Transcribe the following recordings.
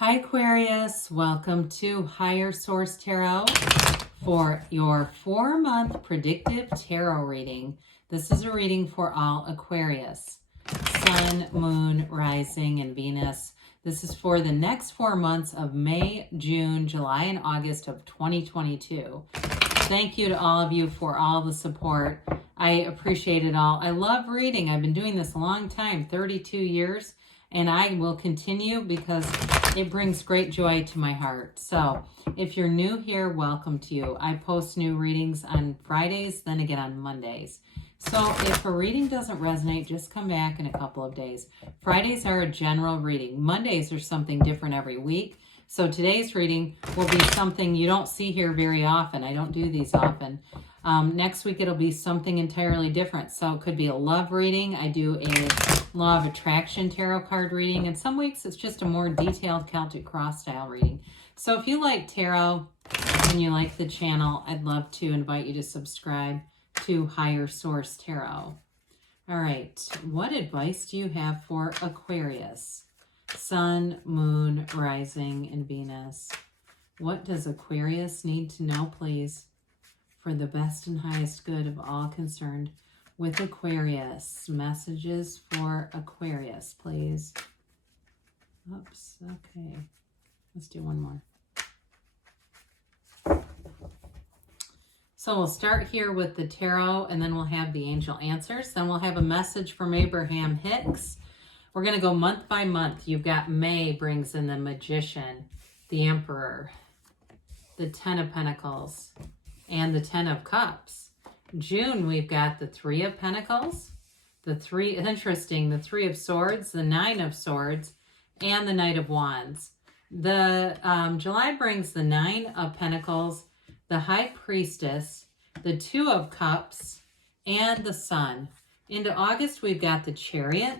Hi Aquarius, welcome to Higher Source Tarot for your 4-month predictive tarot reading. This is a reading for all Aquarius, Sun, Moon, Rising, and Venus. This is for the next 4 months of May, June, July, and August of 2022. Thank you to all of you for all the support. I appreciate it all. I love reading. I've been doing this a long time, 32 years. And I will continue because it brings great joy to my heart. So if you're new here, welcome to you. I post new readings on Fridays, then again on Mondays. So if a reading doesn't resonate, just come back in a couple of days. Fridays are a general reading. Mondays are something different every week. So today's reading will be something you don't see here very often. I don't do these often. Next week it'll be something entirely different. So it could be a love reading. I do a law of attraction tarot card reading, and some weeks it's just a more detailed Celtic cross style reading. So if you like tarot and you like the channel, I'd love to invite you to subscribe to Higher Source Tarot. All right, what advice do you have for Aquarius? Sun, Moon, Rising, and Venus. What does Aquarius need to know, please, for the best and highest good of all concerned? With Aquarius, messages for Aquarius, please. Oops, okay. Let's do one more. So we'll start here with the tarot, and then we'll have the angel answers. Then we'll have a message from Abraham Hicks. We're going to go month by month. You've got May brings in the Magician, the Emperor, the Ten of Pentacles, and the Ten of Cups. June, we've got the Three of Pentacles, the Three of Swords, the Nine of Swords, and the Knight of Wands. The July brings the Nine of Pentacles, the High Priestess, the Two of Cups, and the Sun. Into August, we've got the Chariot,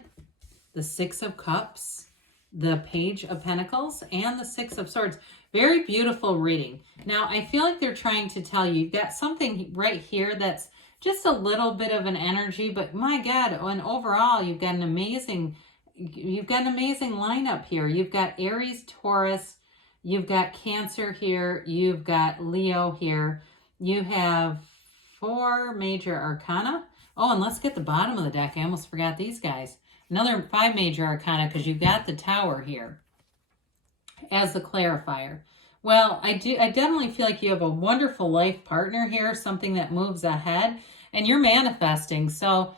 the Six of Cups, the Page of Pentacles, and the Six of Swords. Very beautiful reading. Now, I feel like they're trying to tell you, you've got something right here that's just a little bit of an energy, but my God, and overall, you've got an amazing lineup here. You've got Aries, Taurus, you've got Cancer here, you've got Leo here. You have 4 major arcana. Oh, and let's get the bottom of the deck. I almost forgot these guys. Another 5 major arcana, because you've got the Tower here as the clarifier. Well, I definitely feel like you have a wonderful life partner here, something that moves ahead, and you're manifesting. So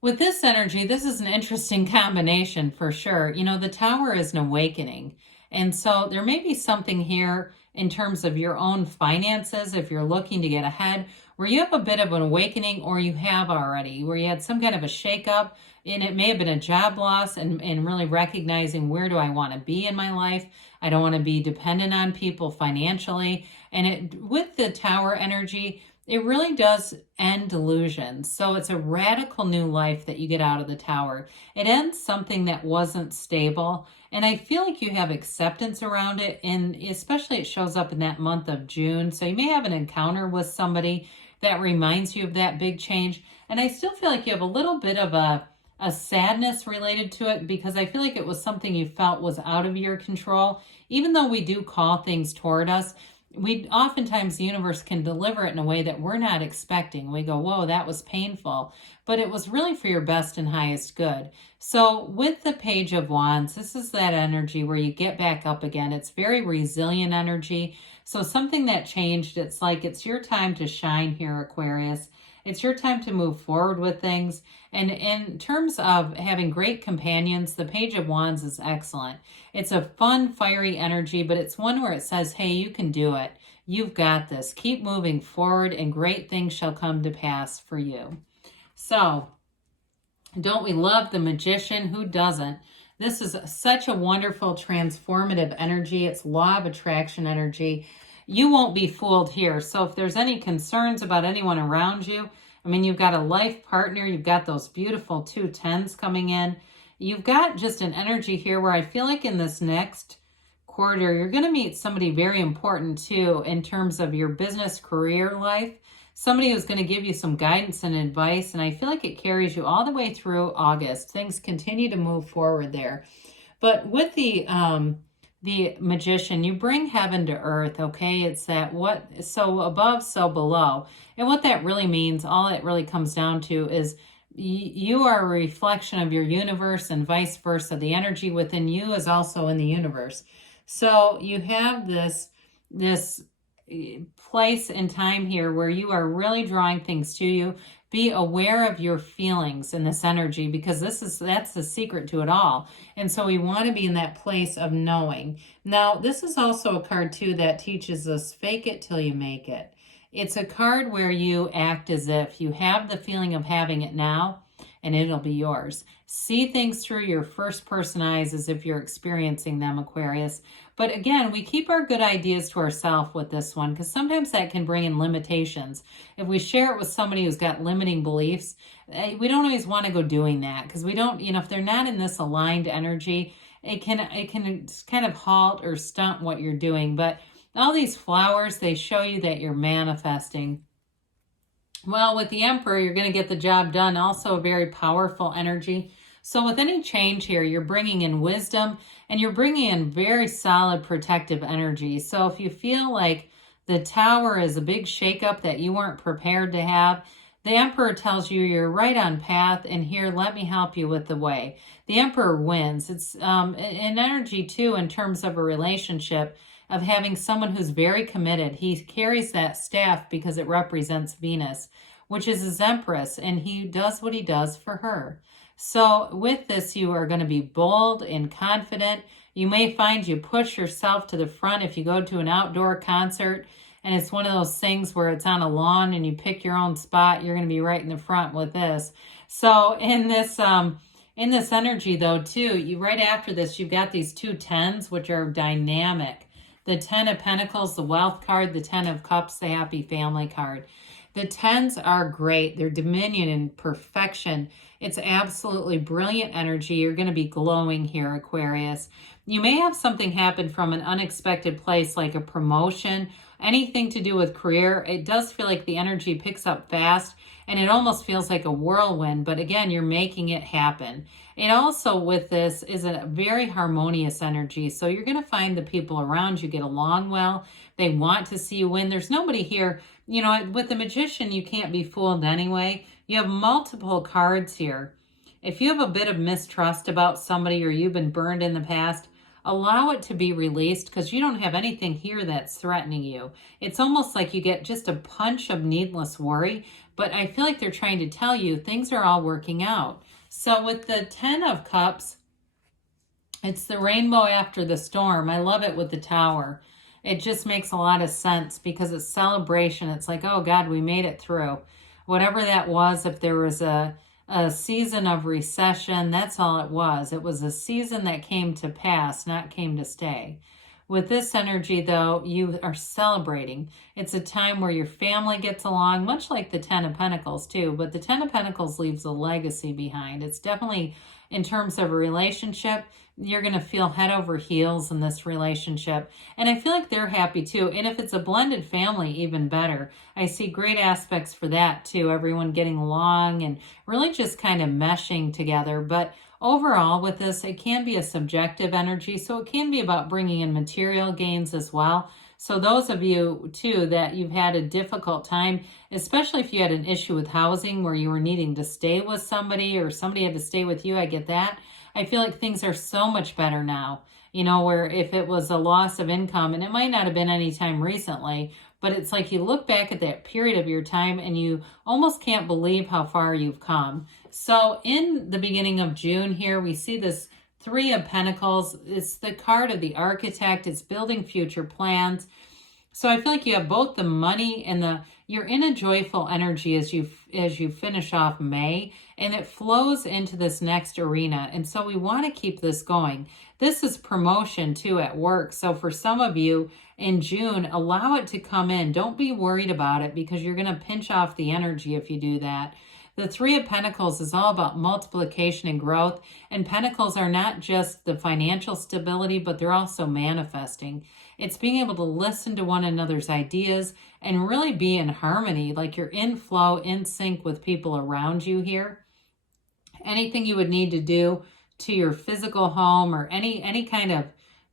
with this energy, this is an interesting combination for sure. You know, the Tower is an awakening. And so there may be something here in terms of your own finances, if you're looking to get ahead, where you have a bit of an awakening, or you have already, where you had some kind of a shakeup, and it may have been a job loss, and really recognizing, where do I want to be in my life? I don't want to be dependent on people financially. And with the Tower energy, it really does end delusions. So it's a radical new life that you get out of the Tower. It ends something that wasn't stable. And I feel like you have acceptance around it. And especially it shows up in that month of June. So you may have an encounter with somebody that reminds you of that big change. And I still feel like you have a little bit of a sadness related to it, because I feel like it was something you felt was out of your control. Even though we do call things toward us, oftentimes the universe can deliver it in a way that we're not expecting. We go, whoa, that was painful, but it was really for your best and highest good. So with the Page of Wands, this is that energy where you get back up again. It's very resilient energy. So something that changed, it's like it's your time to shine here, Aquarius. It's your time to move forward with things. And in terms of having great companions, the Page of Wands is excellent. It's a fun, fiery energy, but it's one where it says, hey, you can do it. You've got this. Keep moving forward, and great things shall come to pass for you. So, don't we love the Magician? Who doesn't? This is such a wonderful, transformative energy. It's law of attraction energy. You won't be fooled here. So if there's any concerns about anyone around you, I mean, you've got a life partner, you've got those beautiful 2 10s coming in. You've got just an energy here where I feel like in this next quarter, you're going to meet somebody very important too in terms of your business career life. Somebody who's going to give you some guidance and advice. And I feel like it carries you all the way through August. Things continue to move forward there. But with the the Magician, you bring heaven to earth, okay? It's that what, so above, so below. And what that really means, all it really comes down to is you are a reflection of your universe and vice versa. The energy within you is also in the universe. So you have this place and time here where you are really drawing things to you. Be aware of your feelings in this energy, because that's the secret to it all. And so we want to be in that place of knowing. Now, this is also a card too that teaches us fake it till you make it. It's a card where you act as if you have the feeling of having it now, and it'll be yours. See things through your first person eyes as if you're experiencing them, Aquarius. But again, we keep our good ideas to ourselves with this one, because sometimes that can bring in limitations. If we share it with somebody who's got limiting beliefs, we don't always want to go doing that, because we don't, if they're not in this aligned energy, it can kind of halt or stunt what you're doing. But all these flowers, they show you that you're manifesting. Well, with the Emperor, you're going to get the job done. Also a very powerful energy. So with any change here, you're bringing in wisdom, and you're bringing in very solid protective energy. So if you feel like the Tower is a big shakeup that you weren't prepared to have, the Emperor tells you you're right on path, and here, let me help you with the way. The Emperor wins. It's an energy, too, in terms of a relationship, of having someone who's very committed. He carries that staff because it represents Venus, which is his Empress, and he does what he does for her. So with this, you are going to be bold and confident. You may find you push yourself to the front if you go to an outdoor concert, and it's one of those things where it's on a lawn and you pick your own spot. You're going to be right in the front with this. So in this energy, though, too, you right after this, you've got these two tens, which are dynamic. The 10 of Pentacles, the Wealth card, the 10 of Cups, the Happy Family card. The tens are great. They're dominion and perfection. It's absolutely brilliant energy. You're going to be glowing here, Aquarius. You may have something happen from an unexpected place, like a promotion, anything to do with career. It does feel like the energy picks up fast, and it almost feels like a whirlwind, but again, you're making it happen. And also with this is a very harmonious energy. So you're going to find the people around you get along well. They want to see you win. There's nobody here. With the Magician, you can't be fooled anyway. You have multiple cards here. If you have a bit of mistrust about somebody, or you've been burned in the past, allow it to be released, because you don't have anything here that's threatening you. It's almost like you get just a punch of needless worry, but I feel like they're trying to tell you things are all working out. So with the 10 of Cups, it's the rainbow after the storm. I love it with the Tower. It just makes a lot of sense, because it's celebration. It's like, oh God, we made it through. Whatever that was, if there was a season of recession, that's all it was. It was a season that came to pass, not came to stay. With this energy, though, you are celebrating. It's a time where your family gets along, much like the 10 of Pentacles, too. But the 10 of Pentacles leaves a legacy behind. It's definitely, in terms of a relationship, you're going to feel head over heels in this relationship. And I feel like they're happy, too. And if it's a blended family, even better. I see great aspects for that, too. Everyone getting along and really just kind of meshing together. But overall, with this, it can be a subjective energy, so it can be about bringing in material gains as well. So those of you, too, that you've had a difficult time, especially if you had an issue with housing where you were needing to stay with somebody, or somebody had to stay with you, I get that. I feel like things are so much better now, where if it was a loss of income, and it might not have been any time recently, but it's like you look back at that period of your time and you almost can't believe how far you've come. So in the beginning of June here, we see this 3 of Pentacles. It's the card of the architect. It's building future plans. So I feel like you have both the money and you're in a joyful energy as you finish off May, and it flows into this next arena. And so we want to keep this going. This is promotion too at work. So for some of you in June, allow it to come in. Don't be worried about it, because you're going to pinch off the energy if you do that. The 3 of Pentacles is all about multiplication and growth. And Pentacles are not just the financial stability, but they're also manifesting. It's being able to listen to one another's ideas and really be in harmony, like you're in flow, in sync with people around you here. Anything you would need to do to your physical home, or any kind of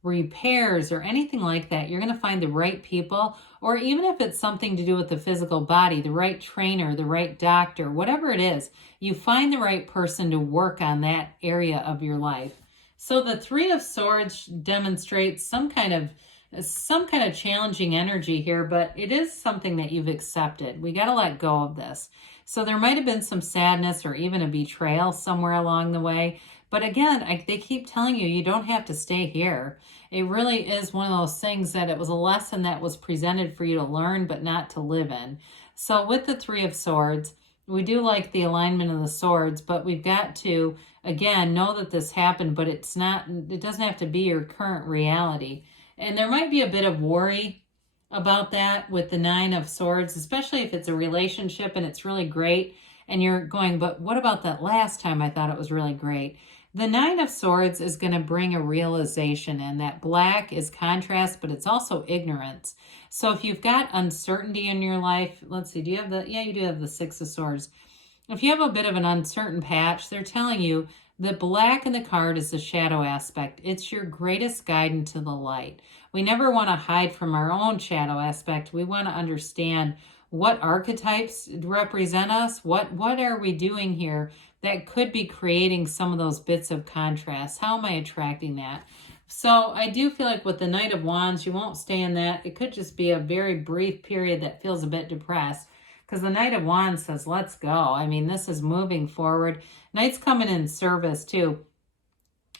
repairs or anything like that, you're going to find the right people, or even if it's something to do with the physical body, the right trainer, the right doctor, whatever it is, you find the right person to work on that area of your life. So the Three of Swords demonstrates some kind of challenging energy here, but it is something that you've accepted. We got to let go of this. So there might have been some sadness or even a betrayal somewhere along the way. But again, they keep telling you, you don't have to stay here. It really is one of those things that it was a lesson that was presented for you to learn, but not to live in. So with the Three of Swords, we do like the alignment of the swords, but we've got to, again, know that this happened, but it doesn't have to be your current reality. And there might be a bit of worry about that with the Nine of Swords, especially if it's a relationship and it's really great and you're going, but what about that last time I thought it was really great? The Nine of Swords is going to bring a realization in that black is contrast, but it's also ignorance. So if you've got uncertainty in your life, let's see, do you have you do have the Six of Swords. If you have a bit of an uncertain patch, they're telling you the black in the card is the shadow aspect. It's your greatest guide into the light. We never want to hide from our own shadow aspect. We want to understand what archetypes represent us. What are we doing here that could be creating some of those bits of contrast? How am I attracting that? So I do feel like with the Knight of Wands, you won't stay in that. It could just be a very brief period that feels a bit depressed. Because the Knight of Wands says, let's go. I mean, this is moving forward. Knight's coming in service too.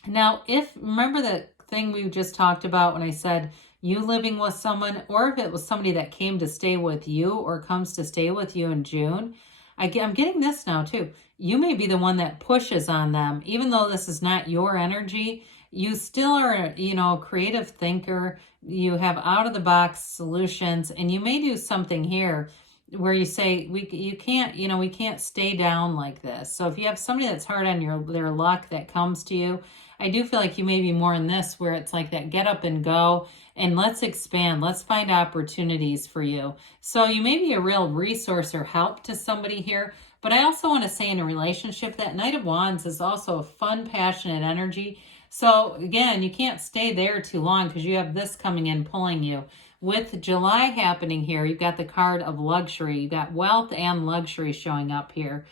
Now, remember the thing we just talked about when I said you living with someone, or if it was somebody that came to stay with you or comes to stay with you in June, I'm getting this now too. You may be the one that pushes on them. Even though this is not your energy, you still are, a creative thinker. You have out-of-the-box solutions, and you may do something here where you say, we can't stay down like this. So if you have somebody that's hard on their luck that comes to you, I do feel like you may be more in this where it's like that get up and go and let's expand. Let's find opportunities for you. So you may be a real resource or help to somebody here. But I also want to say in a relationship, that Knight of Wands is also a fun, passionate energy. So again, you can't stay there too long because you have this coming in, pulling you. With July happening here, you've got the card of luxury. You've got wealth and luxury showing up here.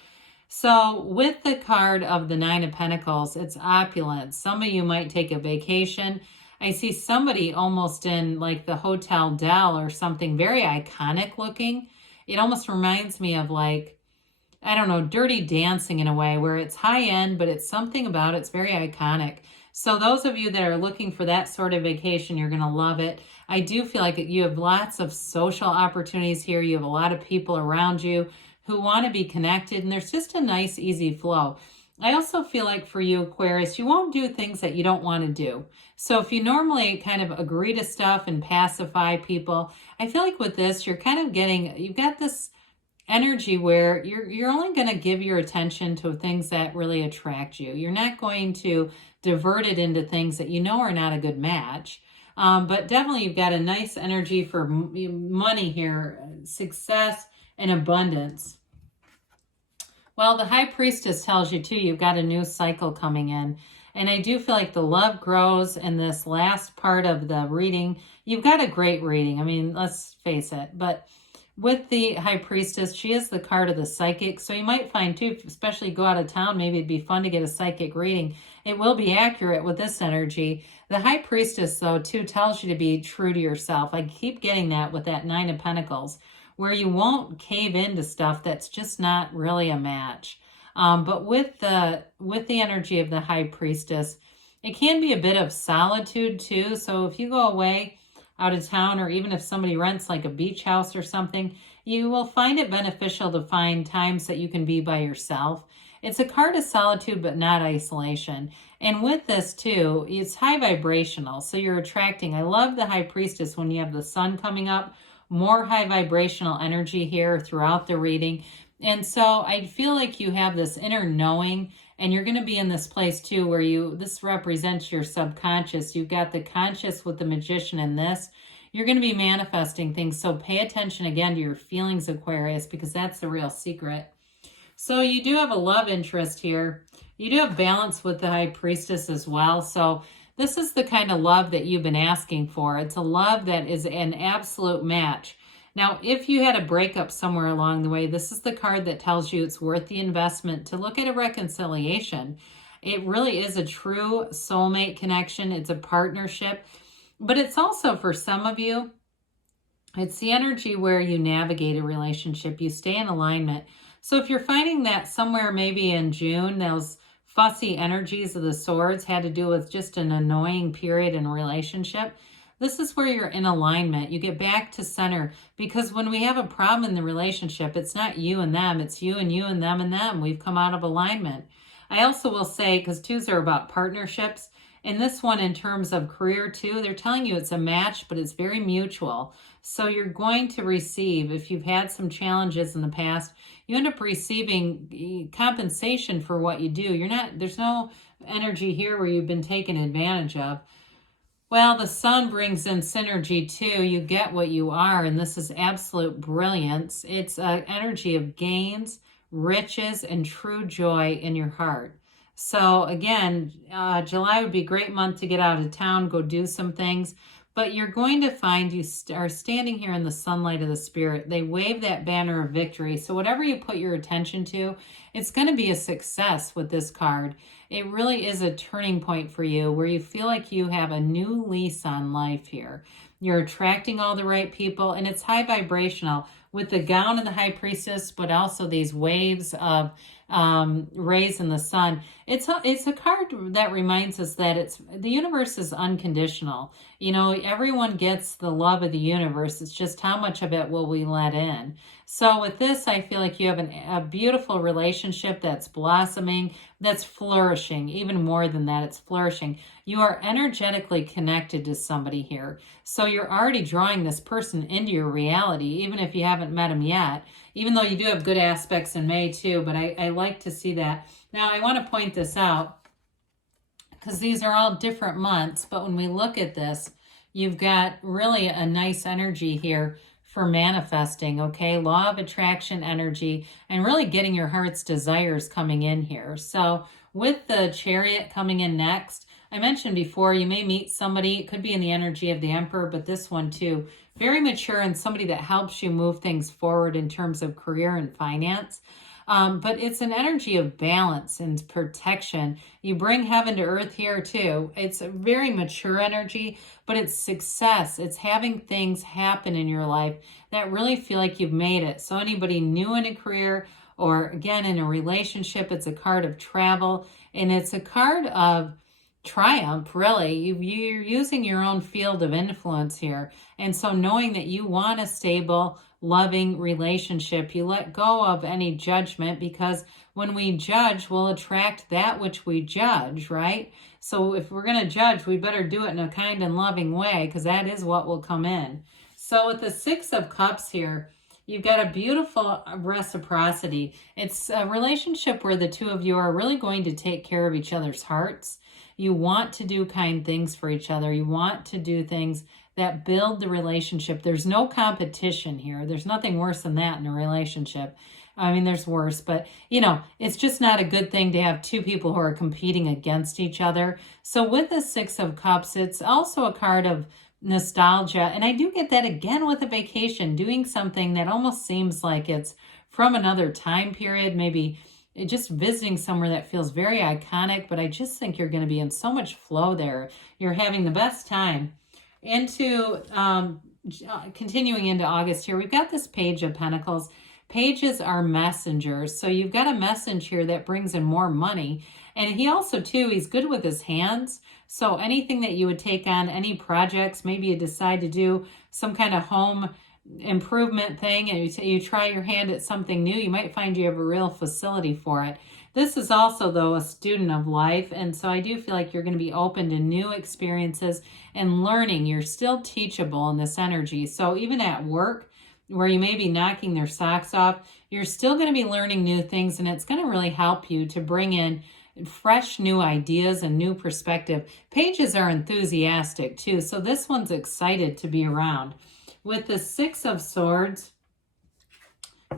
So with the card of the Nine of Pentacles, it's opulence. Some of you might take a vacation. I see somebody almost in like the Hotel Del or something very iconic looking. It almost reminds me of like, I don't know, Dirty Dancing in a way where it's high end, but it's something about it's very iconic. So those of you that are looking for that sort of vacation, you're going to love it. I do feel like you have lots of social opportunities here. You have a lot of people around you who want to be connected, and there's just a nice, easy flow. I also feel like for you, Aquarius, you won't do things that you don't want to do. So if you normally kind of agree to stuff and pacify people, I feel like with this, you're kind of you've got this energy where you're only going to give your attention to things that really attract you. You're not going to divert it into things that you know are not a good match. But definitely you've got a nice energy for money here, success and abundance. Well, the High Priestess tells you too, you've got a new cycle coming in. And I do feel like the love grows in this last part of the reading. You've got a great reading. I mean, let's face it. But with the High Priestess, she is the card of the psychic. So you might find too, especially go out of town, maybe it'd be fun to get a psychic reading. It will be accurate with this energy. The High Priestess, though, too, tells you to be true to yourself. I keep getting that with that Nine of Pentacles, where you won't cave into stuff that's just not really a match. But with the energy of the High Priestess, it can be a bit of solitude too. So if you go away out of town, or even if somebody rents like a beach house or something, you will find it beneficial to find times that you can be by yourself. It's a card of solitude, but not isolation. And with this too, it's high vibrational. So you're attracting, I love the High Priestess when you have the sun coming up, more high vibrational energy here throughout the reading. And so I feel like you have this inner knowing, and you're going to be in this place too where this represents your subconscious. You've got the conscious with the Magician in this. You're going to be manifesting things. So pay attention again to your feelings, Aquarius, because that's the real secret. So you do have a love interest here. You do have balance with the High Priestess as well. So This is the kind of love that you've been asking for. It's a love that is an absolute match. Now, if you had a breakup somewhere along the way, this is the card that tells you it's worth the investment to look at a reconciliation. It really is a true soulmate connection. It's a partnership, but it's also, for some of you, it's the energy where you navigate a relationship, you stay in alignment. So if you're finding that somewhere maybe in June, those fussy energies of the swords had to do with just an annoying period in a relationship, this is where you're in alignment. You get back to center, because when we have a problem in the relationship, it's not you and them, it's you and them and them. We've come out of alignment. I also will say, because twos are about partnerships, and this one in terms of career too, they're telling you it's a match, but it's very mutual. So you're going to receive, if you've had some challenges in the past, you end up receiving compensation for what you do. There's no energy here where you've been taken advantage of. Well, the sun brings in synergy too. You get what you are, and this is absolute brilliance. It's an energy of gains, riches, and true joy in your heart. So again, July would be a great month to get out of town, go do some things. But you're going to find you are standing here in the sunlight of the spirit. They wave that banner of victory. So whatever you put your attention to, it's going to be a success with this card. It really is a turning point for you where you feel like you have a new lease on life here. You're attracting all the right people, and it's high vibrational with the gown of the high priestess, but also these waves of rays in the sun. It's a card that reminds us that the universe is unconditional. You know, everyone gets the love of the universe. It's just how much of it will we let in. So with this, I feel like you have a beautiful relationship that's blossoming, that's flourishing. Even more than that, it's flourishing. You are energetically connected to somebody here. So you're already drawing this person into your reality, even if you haven't met them yet, even though you do have good aspects in May too, but I like to see that. Now, I want to point this out because these are all different months, but when we look at this, you've got really a nice energy here for manifesting, okay? Law of attraction energy and really getting your heart's desires coming in here. So with the Chariot coming in next, I mentioned before, you may meet somebody, it could be in the energy of the Emperor, but this one too, very mature and somebody that helps you move things forward in terms of career and finance. But it's an energy of balance and protection. You bring heaven to earth here too. It's a very mature energy, but it's success. It's having things happen in your life that really feel like you've made it. So anybody new in a career or again in a relationship, it's a card of travel, and it's a card of triumph, really. You're using your own field of influence here. And so knowing that you want a stable, loving relationship, you let go of any judgment, because when we judge, we'll attract that which we judge, right? So if we're going to judge, we better do it in a kind and loving way, because that is what will come in. So with the Six of Cups here, you've got a beautiful reciprocity. It's a relationship where the two of you are really going to take care of each other's hearts. You want to do kind things for each other. You want to do things that build the relationship. There's no competition here. There's nothing worse than that in a relationship. I mean, there's worse, but you know, it's just not a good thing to have two people who are competing against each other. So with the Six of Cups, it's also a card of nostalgia. And I do get that again with a vacation, doing something that almost seems like it's from another time period, maybe just visiting somewhere that feels very iconic, but I just think you're going to be in so much flow there. You're having the best time. Continuing into August here, we've got this Page of Pentacles. Pages are messengers. So you've got a message here that brings in more money. And he also, too, he's good with his hands. So anything that you would take on, any projects, maybe you decide to do some kind of home improvement thing and you try your hand at something new, you might find you have a real facility for it. This is also, though, a student of life, and so I do feel like you're going to be open to new experiences and learning. You're still teachable in this energy. So even at work, where you may be knocking their socks off, you're still going to be learning new things, and it's going to really help you to bring in fresh new ideas and new perspective. Pages are enthusiastic, too, so this one's excited to be around. With the Six of Swords,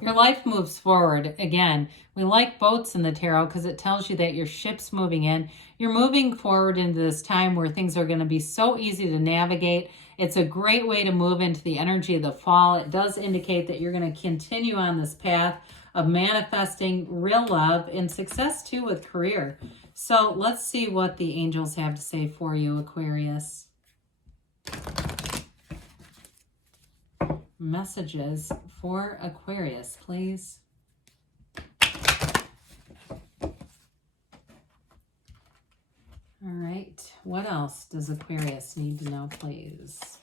Your life moves forward. Again, we like boats in the tarot because it tells you that your ship's moving in. You're moving forward into this time where things are going to be so easy to navigate. It's a great way to move into the energy of the fall. It does indicate that you're going to continue on this path of manifesting real love and success too with career. So let's see what the angels have to say for you, Aquarius. Messages for Aquarius, please. All right. What else does Aquarius need to know, please?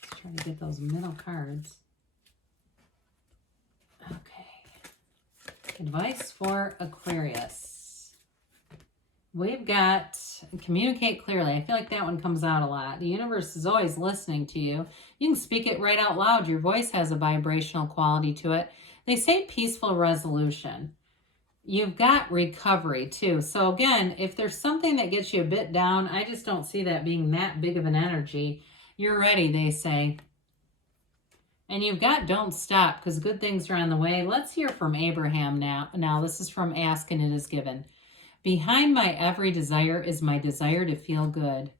Let's try to get those middle cards. Okay. Advice for Aquarius. We've got communicate clearly. I feel like that one comes out a lot. The universe is always listening to you. You can speak it right out loud. Your voice has a vibrational quality to it. They say peaceful resolution. You've got recovery too. So again, if there's something that gets you a bit down, I just don't see that being that big of an energy. You're ready, they say. And you've got don't stop because good things are on the way. Let's hear from Abraham now. Now this is from Ask and It Is Given. Behind my every desire is my desire to feel good.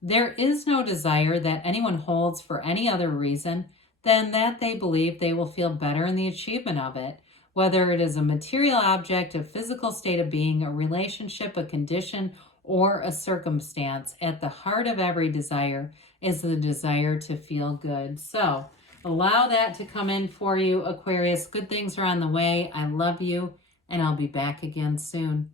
There is no desire that anyone holds for any other reason than that they believe they will feel better in the achievement of it, whether it is a material object, a physical state of being, a relationship, a condition, or a circumstance. At the heart of every desire is the desire to feel good. So allow that to come in for you, Aquarius. Good things are on the way. I love you, and I'll be back again soon.